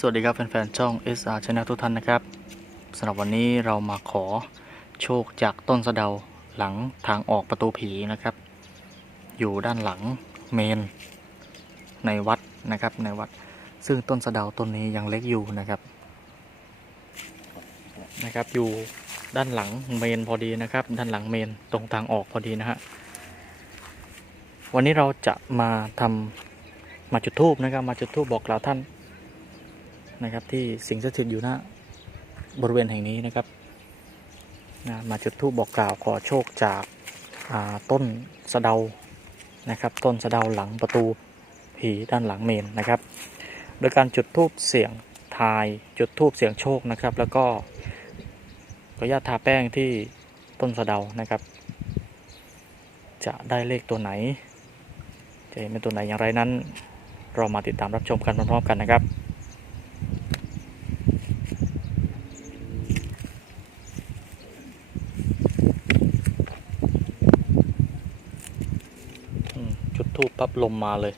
สวัสดีครับแฟนๆช่อง SR Channel ทุกท่านนะครับสำหรับวันนี้เรามาขอโชคจากต้นสะเดาหลังทางออกประตูผีนะครับ อยู่ด้านหลังเมน ในวัดนะครับในวัด ซึ่งต้นสะเดาต้นนี้ยังเล็กอยู่นะครับนะครับ อยู่ด้านหลังเมนพอดีนะครับ ด้านหลังเมนตรงทางออกพอดีนะฮะวันนี้เราจะมาทำมาจุดธูปนะครับ มาจุดธูปบอกกล่าวท่าน นะครับ ที่สิงสถิตอยู่ณบริเวณแห่งนี้นะครับนะมาจุดธูปบอกกล่าวขอโชคจากาต้นสะเดานะครับ ต้นสะเดาหลังประตูผีด้านหลังเมนนะครับ โดยการจุดธูปเสียงทายจุดธูปเสียงโชคนะครับ แล้วก็ขออนุญาตทาแป้งที่ต้นสะเดานะครับ จะได้เลขตัวไหน จะเห็นเป็นตัวไหนอย่างไรนั้น เรามาติดตามรับชมกันพร้อมๆกันนะครับ อืมจุดทู ปปั๊บลมมาเลย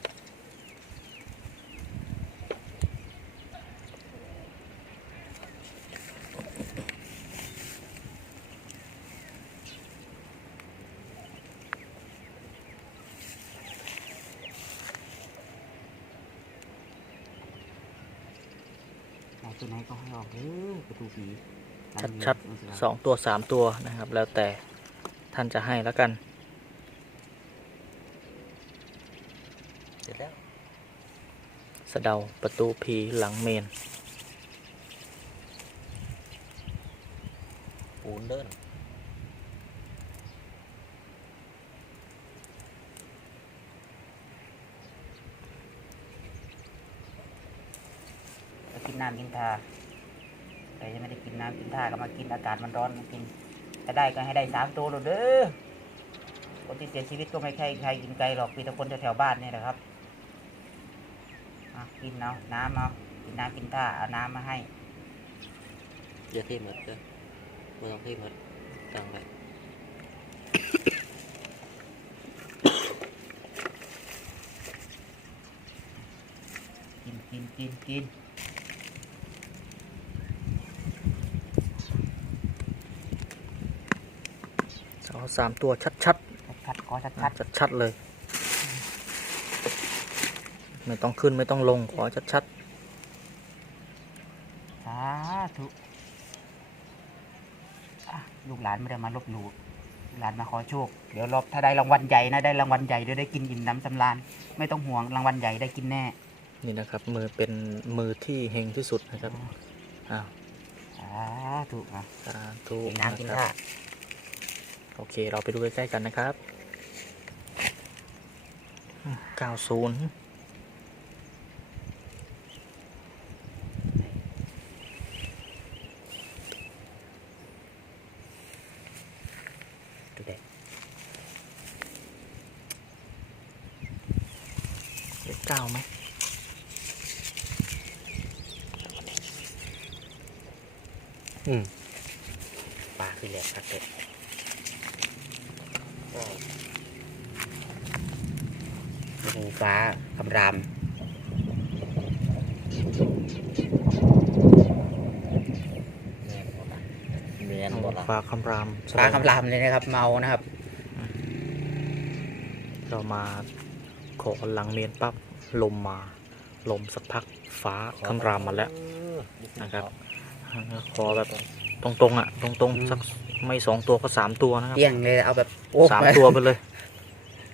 เอาตัวไหนก็ให้ออกเด้อประตูผีชัดๆสองตัวสามตัวนะครับ แล้วแต่ท่านจะให้แล้วกัน เส ร็จแล้ว สะเดาประตูผีหลังเมน ปูนเดินกินน้ำกินทาใครยังไม่ได้กินน้ำกินทาก็มากินอากาศมันร้อนมากินถ้าได้ก็ให้ได้สามตัวเลยเด้อคนที่เสียชีวิตก็ไม่ใช่ใครกินไกลหรอกมีแต่คนแถวๆบ้านนี่แหละครับ อะกินเอาน้ำเอากินน้ำกินท่าเอาน้ำมาให้อย่าเทหมดเด้อไม่ต้องเทหมดตั้งไว้กินกินกินกินเอาสามตัวชัดชัดชัดๆขอชัดๆชัดชัดๆเลย ไม่ต้องขึ้นไม่ต้องลงขอชัดสาธุลูกหลานไม่ได้มาลบหลู่ลูกหลานมาขอโชค เดี๋ยวรอบถ้าได้รางวัลใหญ่นะได้รางวัลใหญ่เดี๋ยวได้กินอิ่มน้ำสำรานไม่ต้องห่วงรางวัลใหญ่ได้กินแน่นี่นะครับ มือเป็นมือที่เฮงที่สุดนะครับอ้าวสาธุอะสาธุกินน้ำกินท่า โอเค เราไปดูใกล้ๆกันนะครับ 90 ก้าไหมอืมปลาคือแหลกครับเด็กก็หูฟ้าคำรามแม่นบ่ล่ะฟ้าคำรามฟ้าคำรามเลยนะครับ เมานะครับ เรามาขอหลังเมียนปั๊บ ลมมา ลมสักพักฟ้าคำรามมาแล้วนะครับขอแบบตรงๆอะ ตรงๆสักไม่สองตัวก็สามตัวนะครับเตี้ยงเลยเอาแบบโอ้สามตัวไปเลย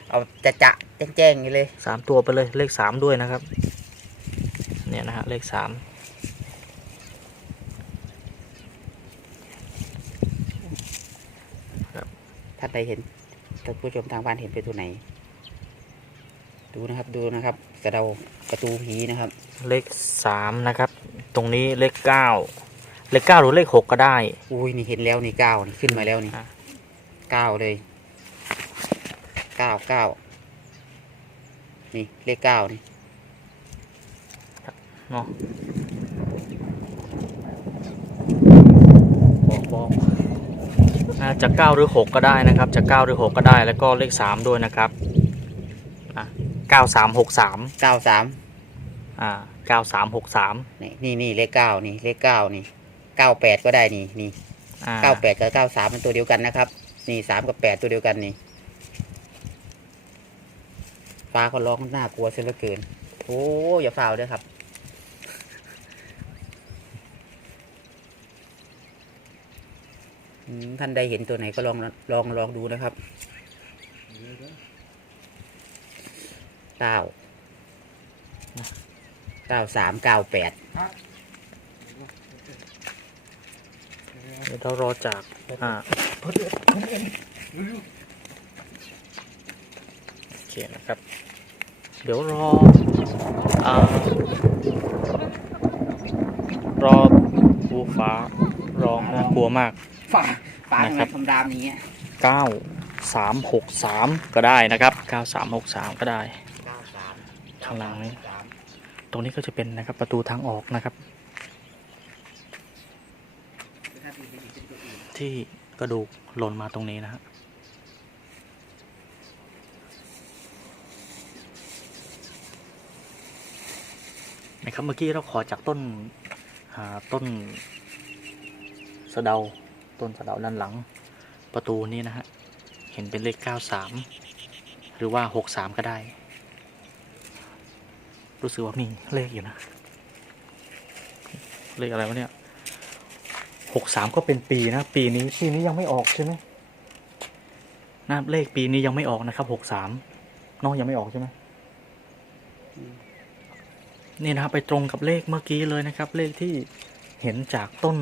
เอาจะจะแจ้งแจ้งๆอย่างนี้เลยสามตัวไปเลยเลขสามด้วยนะครับ เนี่ยนะฮะเลขสามท่านใดเห็นท่านผู้ชมทางบ้านเห็นเป็นตัวไหน ดูนะครับดูนะครับ กระเดาประตูผีนะครับ เลขสามนะครับ ตรงนี้เลขเก้าเลขเก้าหรือเลขหกก็ได้ อุ้ยนี่เห็นแล้วนี่เก้านี่ขึ้นมาแล้วนี่อะ เก้าเลยเก้าเก้านี่เลขเก้านี่เนาะบอกบอกน่าจะเก้าหรือหกก็ได้นะครับ จะเก้าหรือหกก็ได้แล้วก็เลขสามด้วยนะครับอะเก้าสามหกสามเก้าสามอ่าเก้าสามหกสามนี่นี่นี่เลขเก้านี่เลขเก้านี่เก้าแปดก็ได้นี่นี่อ่าเก้าแปดกับเก้าสามเป็นตัวเดียวกันนะครับ นี่สามกับแปดตัวเดียวกันนี่ฟ้าเขาร้องน่ากลัวเสียเหลือเกินโอ้อย่าฟาวด้วยครับอืมท่านใดเห็นตัวไหนก็ลองลองลองดูนะครับ เก้าเก้าสามเก้าแปดเดี๋ยวเรารอจากอ่าโอเคนะครับ เดี๋ยวรออ่ารอภูฟ้าร้องน่ากลัวมากฟ้าฟ้าทำไมนะครับคำรามอย่างเงี้ยเก้าสามหกสามก็ได้นะครับเก้าสามหกสามก็ได้เก้าสาม ข้างหลังนี่ตรงนี้ก็จะเป็นนะครับประตูทางออกนะครับ ที่กระดูกหล่นมาตรงนี้นะฮะนะครับเมื่อกี้เราขอจากต้นต้นสะเดาต้นสะเดาด้านหลังประตูนี้นะฮะ เห็นเป็นเลข 93 หรือว่า 63 ก็ได้ รู้สึกว่ามีเลขอยู่นะ เลขอะไรวะเนี่ยหกสามก็เป็นปีนะ ปีนี้ปีนี้ยังไม่ออกใช่ไหมนะเลขปีนี้ยังไม่ออกนะครับหกสามน้องยังไม่ออกใช่ไหมนี่นะครับไปตรงกับเลขเมื่อกี้เลยนะครับ เลขที่เห็นจากต้น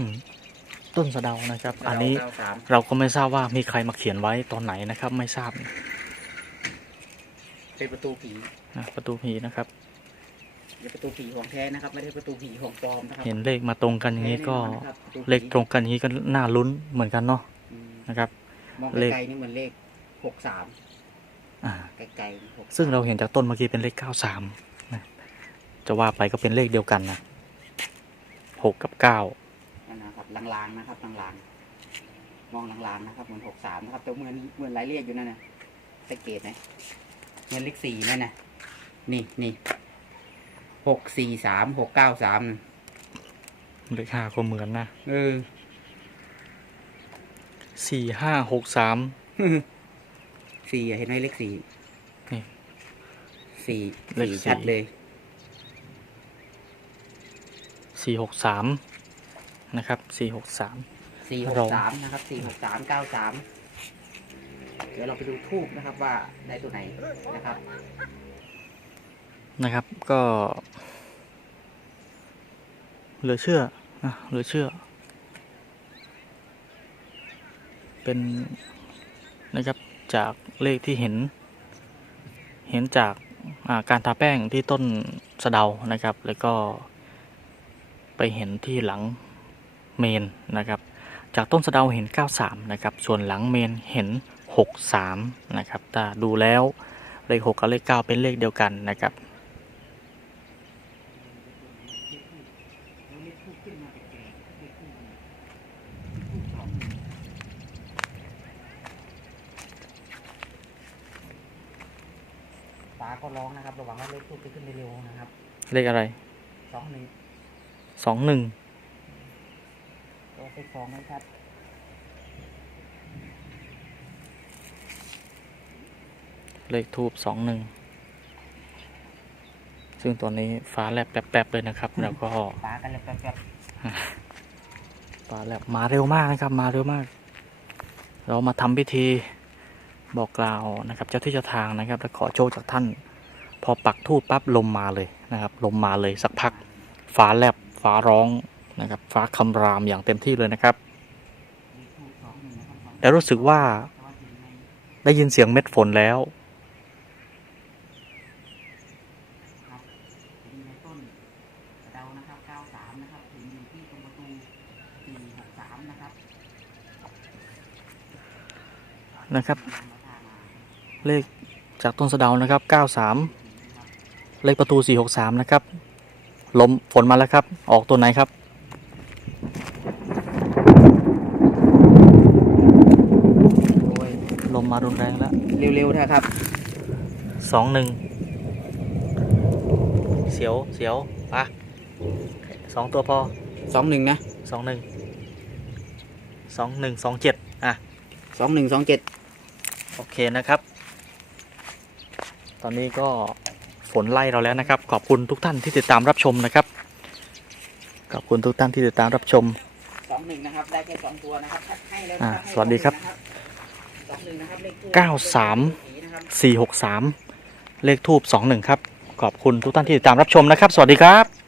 ต้นสะเดานะครับ อันนี้เก้าสามเราก็ไม่ทราบว่ามีใครมาเขียนไว้ตอนไหนนะครับ ไม่ทราบเป็นประตูผีนะประตูผีนะครับ เป็นประตูผีของแท้นะครับ ไม่ได้ประตูผีของปลอมนะครัเห็นเลขมาตรงกันอย่างนี้ก็แน่นอนนะครับประตูผีเลขตรงกันอย่างนี้ก็น่าลุ้นเหมือนกันเนาะอืมนะครับ มองเลข ไกลๆนี่เหมือนเลขหกสามอ่าไกลๆหกซึ่งเราเห็นจากต้นเมื่อกี้เป็นเลข 93นะจะว่าไปก็เป็นเลขเดียวกันนะ6กับ 9 นั่นนะครับลางๆนะครับลางๆมองลางๆนะครับเหมือนหกสามนะครับแต่เหมือนเหมือนหลายเลขอยู่นั่นนะสังเกตไหมเหมือนเลขสี่นั่นนะนี่นี่ หกสี่สามหกเก้าสามเลข5ก็เหมือนนะเออ4 5 6 3สี่อะเห็นไหมเลขสี่นี่ สี่เลขสี่ สี่ชัดเลย4 6 3นะครับ4 6 3สี่หกเราสามนะครับสี่หกสามเก้าสามเดี๋ยวเราไปดูทูบนะครับว่าได้ตัวไหนนะครับ นะครับก็เหลือเชื่อนะเหลือเชื่อ เป็นนะครับจากเลขที่เห็น เห็นจากาการทาแป้งที่ต้นสะเดานะครับ แล้วก็ไปเห็นที่หลังเมนนะครับ จากต้นสะเดาเห็น 93 นะครับ ส่วนหลังเมนเห็น 63 นะครับถ้าดูแล้วเลข 6 กับเลข 9 เป็นเลขเดียวกันนะครับาก็ร้องนะครับระวังว่าเลขทูบจะขึ้นเร็วๆนะครับ เลขอะไรสองหนึ่งสองหนึ่งตัวเลขสองนะครับเลขทูบสองหนึ่งซึ่งตัวนี้ฟ้าแลบแป๊บๆเลยนะครับ แล้วก็ฟ้ากันเลยแป๊บฟ้าแลบมาเร็วมากนะครับ มาเร็วมาก เรามาทำพิธี บอกกล่าวนะครับ เจ้าที่เจ้าทางนะครับ และขอโชคจากท่าน พอปักทูบปั๊บลมมาเลยนะครับ ลมมาเลยสักพักฟ้าแลบฟ้าร้องนะครับ ฟ้าคำรามอย่างเต็มที่เลยนะครับๆเลขทูบสองหนึ่งนะครับสองแล้วรู้สึกว่าได้ยินเสียงเม็ดฝนแล้ว นะครับ เก้าสามนะครับถึงอยู่ที่ตรงประตูสี่หกสามนะครับนะครับตามมาทางมาเลขจากต้นสะเดานะครับ 93 เลขประตู 463 นะครับ ลมฝนมาแล้วครับ ออกตัวไหนครับ โอ้ย ลมมารุนแรงแล้ว เร็วๆนะครับสองหนึ่งเสียว เสียวปะสองตัวพอ สองหนึ่งนะสองหนึ่งสองหนึ่งสองเจ็ดอะ สองหนึ่งสองเจ็ดโอเคนะครับ ตอนนี้ก็ฝนไล่เราแล้วนะครับ ขอบคุณทุกท่านที่ติดตามรับชมนะครับ ขอบคุณทุกท่านที่ติดตามรับชม สองหนึ่งนะครับ ได้แค่สองตัวนะครับคัดให้แล้วอ่านะครับให้สวัสดีครับ สองหนึ่งนะครับเลขทูปเก้าสามนะครับ 463 เลขทูบ21 ครับ ขอบคุณทุกท่านที่ติดตามรับชมนะครับ สวัสดีครับ